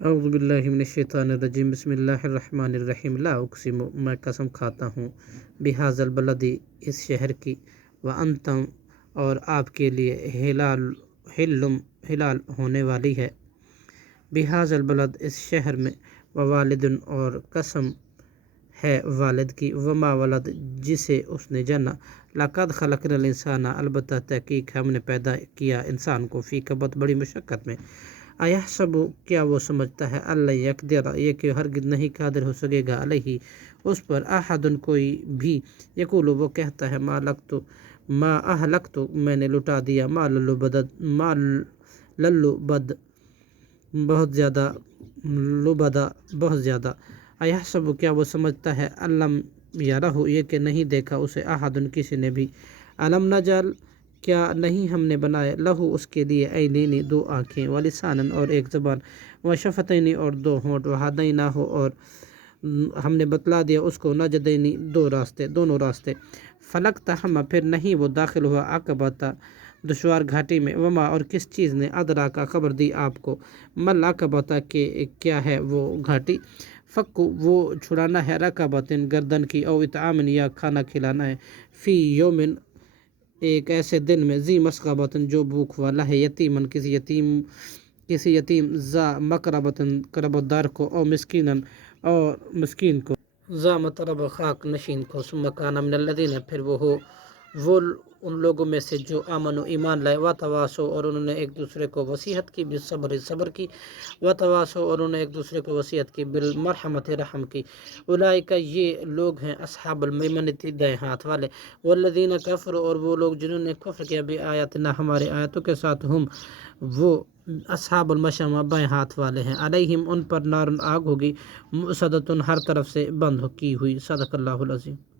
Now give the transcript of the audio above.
اعوذ باللہ من الشیطان الرجیم بسم اللہ الرحمن الرحیم لا اقسم میں قسم کھاتا ہوں بہذا البلد اس شہر کی وانتم اور آپ کے لیے ہلال ہونے والی ہے بہذا البلد اس شہر میں ووالد اور قسم ہے والد کی وما ولد جسے اس نے جنا لقد خلقنا الانسان البتہ تحقیق ہم نے پیدا کیا انسان کو فی کبد بڑی مشقت میں ایحسب کیا وہ سمجھتا ہے اللہ یقدر یہ کہ ہرگز نہیں قادر ہو سکے گا علیہ اس پر احد کوئی بھی یقول وہ کہتا ہے ما اہلکت میں نے لٹا دیا ما للو بد بہت زیادہ لبدا بہت زیادہ ایحسب کیا وہ سمجھتا ہے علم یرہ یہ کہ نہیں دیکھا اسے احد کسی نے بھی علم نجعل کیا نہیں ہم نے بنائے لہو اس کے لیے عینین دو آنکھیں ولسانن اور ایک زبان وشفتین اور دو ہونٹ وہدیناہ اور ہم نے بتلا دیا اس کو نجدین دونوں راستے فلک تہم پھر نہیں وہ داخل ہوا عقبہ دشوار گھاٹی میں وما اور کس چیز نے ادرا کا خبر دی آپ کو مل عقبہ کہ کیا ہے وہ گھاٹی فک وہ چھڑانا ہے رقبتن گردن کی او اطعام یا کھانا کھلانا ہے فی یومن ایک ایسے دن میں ذی مسغبتن جو بھوک والا ہے یتیمن کسی یتیم ذا مقربتن قربت دار کو او مسکینن اور مسکین کو ذا مطرب خاک نشین کو ثم کان من الذین پھر وہ ان لوگوں میں سے جو آمن و ایمان لائے وتواصوا اور انہوں نے ایک دوسرے کو وصیت کی صبر کی وتواصوا اور انہوں نے ایک دوسرے کو وصیت کی بالمرحمت رحم کی اولئک یہ لوگ ہیں اصحاب المیمنۃ دائیں ہاتھ والے والذین کفروا اور وہ لوگ جنہوں نے کفر کیا بآیاتنا ہمارے آیتوں کے ساتھ ہم وہ اصحاب المشأمہ بائیں ہاتھ والے ہیں علیہم ان پر نار آگ ہوگی مؤصدۃ ہر طرف سے بند کی ہوئی صدق اللہ العظیم.